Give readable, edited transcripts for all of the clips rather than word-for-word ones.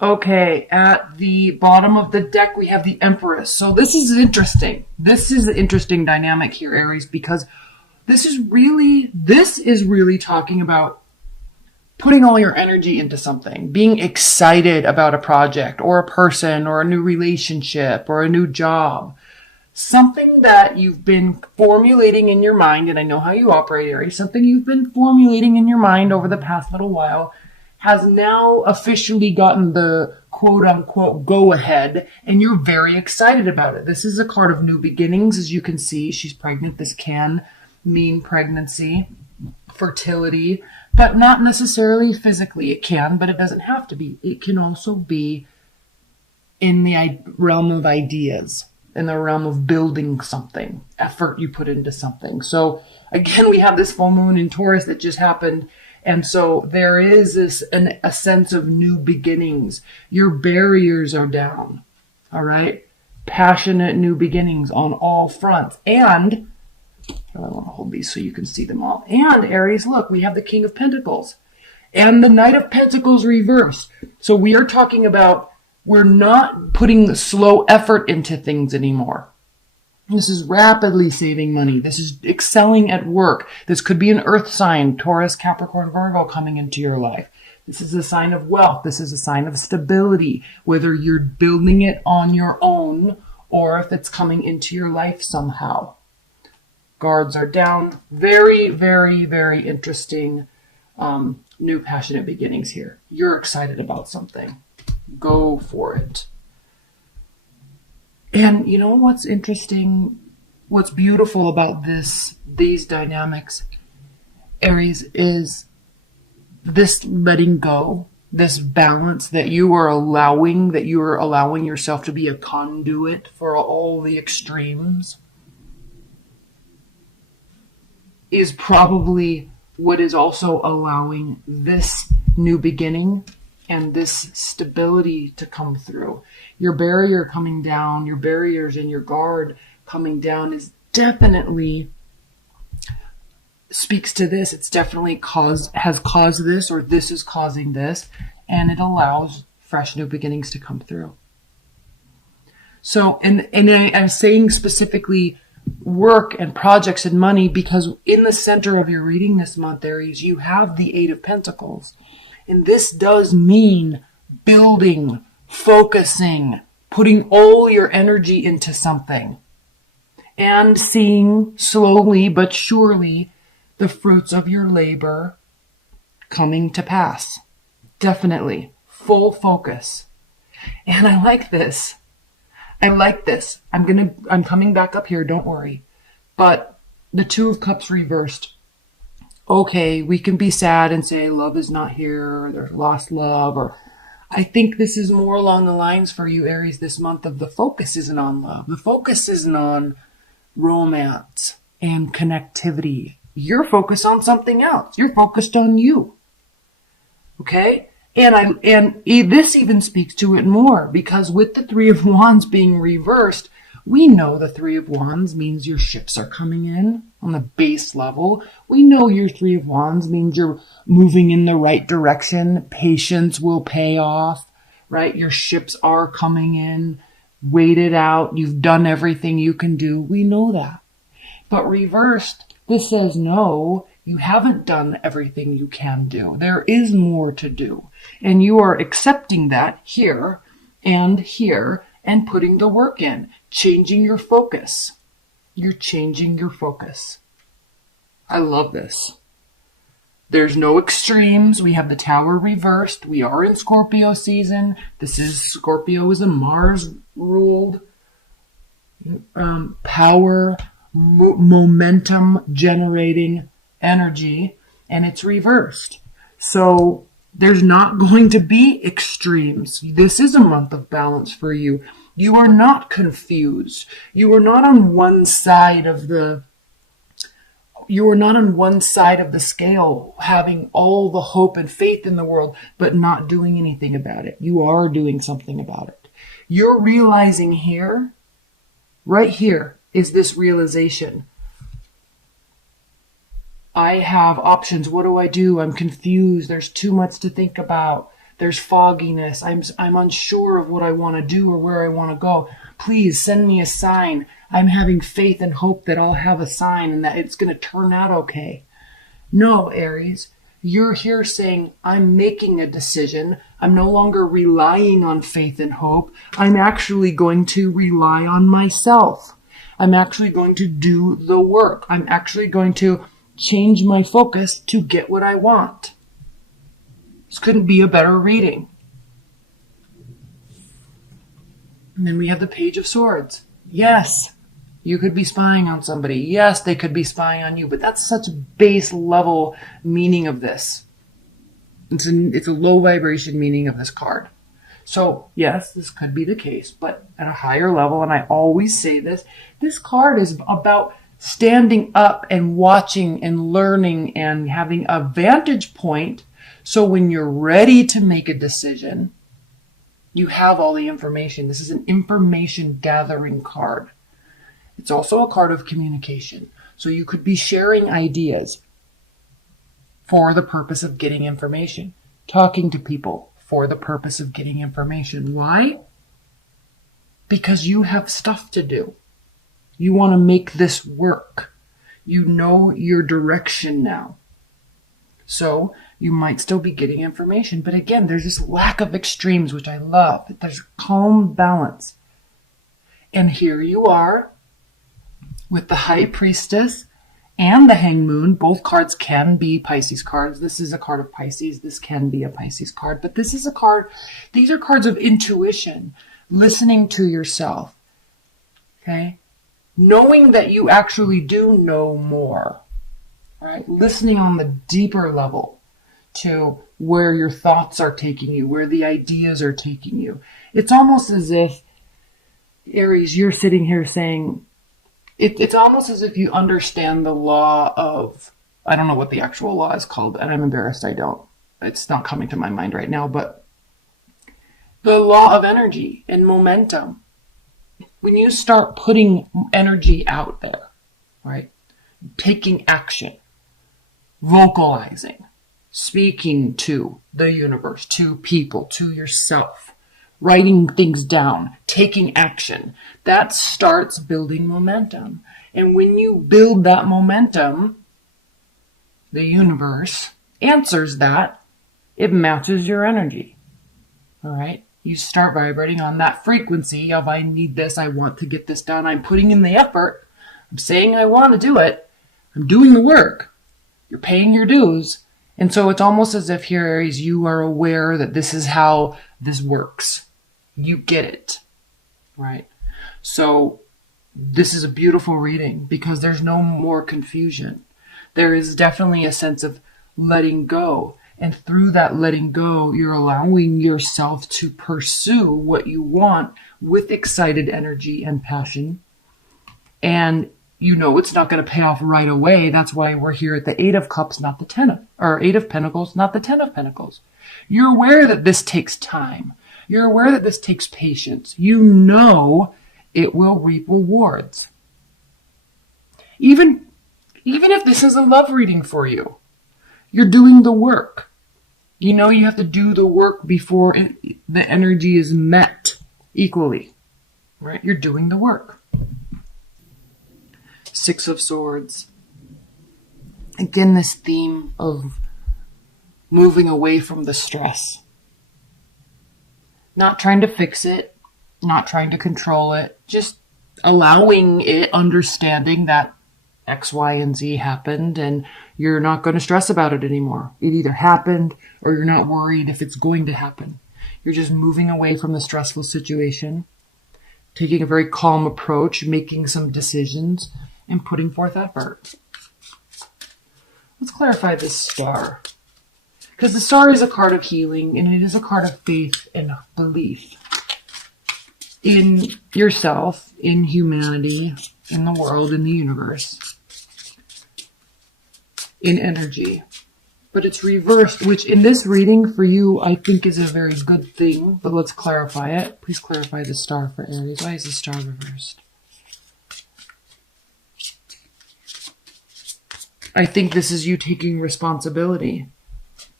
Okay, at the bottom of the deck, we have the Empress. So this is interesting. This is an interesting dynamic here, Aries, because this is really talking about putting all your energy into something, being excited about a project or a person or a new relationship or a new job. Something that you've been formulating in your mind, and I know how you operate, Aries, something you've been formulating in your mind over the past little while has now officially gotten the quote unquote go ahead, and you're very excited about it. This is a card of new beginnings. As you can see, she's pregnant. This can mean pregnancy, fertility, but not necessarily physically. It can, but it doesn't have to be. It can also be in the realm of ideas, in the realm of building something, effort you put into something. So again, we have this full moon in Taurus that just happened. And so there is a sense of new beginnings. Your barriers are down. All right. Passionate new beginnings on all fronts. And I want to hold these so you can see them all. And Aries, look, we have the King of Pentacles and the Knight of Pentacles reversed. So we are talking about we're not putting slow effort into things anymore. This is rapidly saving money. This is excelling at work. This could be an earth sign, Taurus, Capricorn, Virgo coming into your life. This is a sign of wealth. This is a sign of stability, whether you're building it on your own or if it's coming into your life somehow. Guards are down. Very, very, very interesting new passionate beginnings here. You're excited about something. Go for it. And you know what's interesting, what's beautiful about these dynamics, Aries, is this letting go, this balance that you are allowing yourself to be a conduit for all the extremes is probably what is also allowing this new beginning and this stability to come through. Your barrier coming down, your barriers and your guard coming down is definitely speaks to this. It's definitely has caused this, or this is causing this, and it allows fresh new beginnings to come through. So, and I'm saying specifically work and projects and money because in the center of your reading this month, Aries, you have the Eight of Pentacles. And this does mean building, focusing, putting all your energy into something and seeing slowly but surely the fruits of your labor coming to pass. Definitely. Full focus. And I like this. I'm coming back up here, don't worry. But the Two of Cups reversed. Okay, we can be sad and say love is not here, or there's lost love, or I think this is more along the lines for you, Aries, this month of the focus isn't on love. The focus isn't on romance and connectivity. You're focused on something else. You're focused on you. Okay? And this even speaks to it more because with the Three of Wands being reversed, we know the Three of Wands means your ships are coming in on the base level. We know your Three of Wands means you're moving in the right direction. Patience will pay off, right? Your ships are coming in, waited out. You've done everything you can do. We know that. But reversed, this says no, you haven't done everything you can do. There is more to do. And you are accepting that here and putting the work in. Changing your focus. You're changing your focus. I love this. There's no extremes. We have the Tower reversed. We are in Scorpio season. Scorpio is a Mars ruled power, momentum generating energy, and it's reversed. So there's not going to be extremes. This is a month of balance for you. You are not confused. You are not on one side of the scale, having all the hope and faith in the world, but not doing anything about it. You are doing something about it. You're realizing here, right here, is this realization. I have options. What do I do? I'm confused. There's too much to think about. There's fogginess. I'm unsure of what I want to do or where I want to go. Please send me a sign. I'm having faith and hope that I'll have a sign and that it's going to turn out okay. No, Aries, you're here saying, I'm making a decision. I'm no longer relying on faith and hope. I'm actually going to rely on myself. I'm actually going to do the work. I'm actually going to change my focus to get what I want. This couldn't be a better reading. And then we have the Page of Swords. Yes, you could be spying on somebody. Yes, they could be spying on you, but that's such a base level meaning of this. It's a low vibration meaning of this card. So yes, this could be the case, but at a higher level, and I always say this card is about standing up and watching and learning and having a vantage point. So when you're ready to make a decision, you have all the information. This is an information gathering card. It's also a card of communication. So you could be sharing ideas for the purpose of getting information, talking to people for the purpose of getting information. Why? Because you have stuff to do. You want to make this work. You know your direction now. So you might still be getting information. But again, there's this lack of extremes, which I love. There's calm balance. And here you are with the High Priestess and the Hanged Moon. Both cards can be Pisces cards. This is a card of Pisces. This can be a Pisces card. But this is a card, these are cards of intuition, listening to yourself. Okay? Knowing that you actually do know more. Right? Listening on the deeper level to where your thoughts are taking you, where the ideas are taking you. It's almost as if, Aries, you're sitting here saying, it's almost as if you understand the law of, I don't know what the actual law is called, and I'm embarrassed I don't. It's not coming to my mind right now, but the law of energy and momentum. When you start putting energy out there, right? Taking action, vocalizing, speaking to the universe, to people, to yourself, writing things down, taking action, that starts building momentum. And when you build that momentum, the universe answers that. It matches your energy. All right? You start vibrating on that frequency of, I need this, I want to get this done, I'm putting in the effort, I'm saying I want to do it, I'm doing the work, you're paying your dues. And so it's almost as if here, Aries, you are aware that this is how this works. You get it, right? So this is a beautiful reading because there's no more confusion. There is definitely a sense of letting go. And through that letting go, you're allowing yourself to pursue what you want with excited energy and passion. And you know it's not going to pay off right away. That's why we're here at the 8 of Cups, not the 10 of, or 8 of Pentacles, not the 10 of Pentacles. You're aware that this takes time. You're aware that this takes patience. You know it will reap rewards. Even if this is a love reading for you, you're doing the work. You know you have to do the work before the energy is met equally, right? You're doing the work. 6 of Swords. Again, this theme of moving away from the stress. Not trying to fix it, not trying to control it, just allowing it, understanding that X, Y, and Z happened, and you're not going to stress about it anymore. It either happened, or you're not worried if it's going to happen. You're just moving away from the stressful situation, taking a very calm approach, making some decisions, and putting forth effort. Let's clarify this star. Because the star is a card of healing, and it is a card of faith and belief in yourself, in humanity, in the world, in the universe, in energy. But it's reversed, which in this reading for you, I think is a very good thing. But let's clarify it. Please clarify the star for Aries. Why is the star reversed? I think this is you taking responsibility.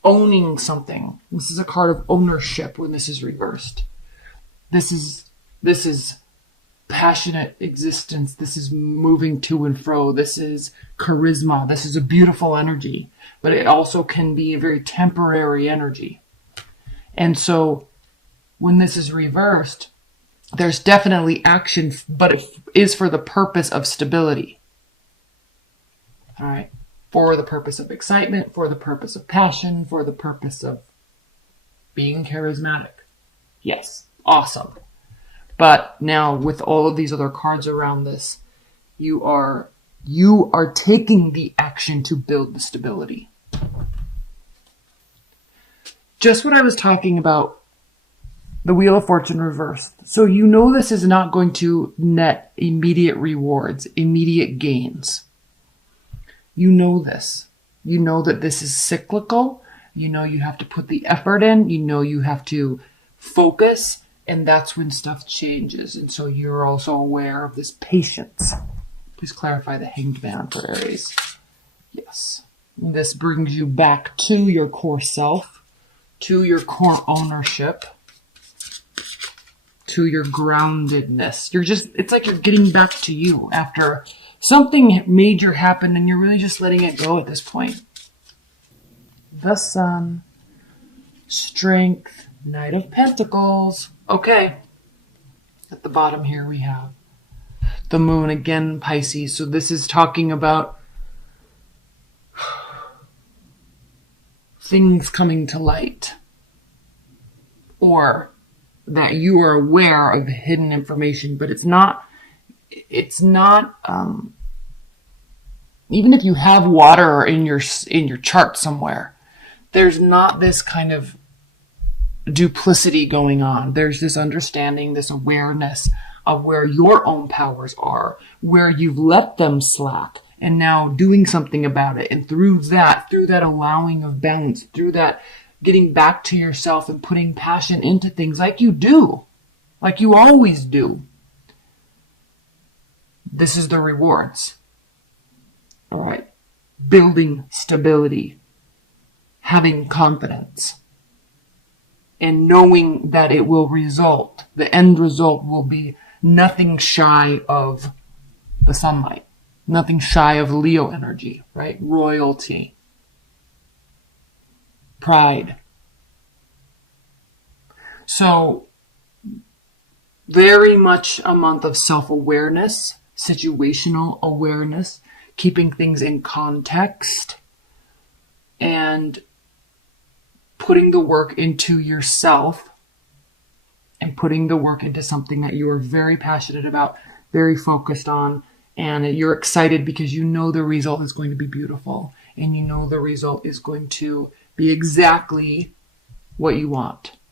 owning something. This is a card of ownership when this is reversed. This is passionate existence. This is moving to and fro. This is charisma. This is a beautiful energy, but it also can be a very temporary energy. And so when this is reversed, there's definitely action, but it is for the purpose of stability. All right. For the purpose of excitement, for the purpose of passion, for the purpose of being charismatic. Yes. Awesome. But now with all of these other cards around this, you are taking the action to build the stability. Just what I was talking about, the Wheel of Fortune reversed. So you know this is not going to net immediate rewards, immediate gains. You know this. You know that this is cyclical. You know you have to put the effort in. You know you have to focus. And that's when stuff changes. And so you're also aware of this patience. Please clarify the Hanged Man for Aries. Yes. And this brings you back to your core self, to your core ownership, to your groundedness. It's like you're getting back to you after something major happened and you're really just letting it go at this point. The Sun, Strength, Knight of Pentacles. Okay. At the bottom here we have the Moon, again, Pisces. So this is talking about things coming to light, or that you are aware of hidden information, but it's not, even if you have water in your chart somewhere, there's not this kind of duplicity going on. There's this understanding, this awareness of where your own powers are, where you've let them slack, and now doing something about it. And through that allowing of balance, through that getting back to yourself and putting passion into things like you do, like you always do. This is the rewards. All right. Building stability, having confidence, and knowing that it will result, the end result will be nothing shy of the sunlight, nothing shy of Leo energy, right? Royalty, pride. So, very much a month of self-awareness, situational awareness, keeping things in context, and putting the work into yourself and putting the work into something that you are very passionate about, very focused on, and you're excited because you know the result is going to be beautiful and you know the result is going to be exactly what you want.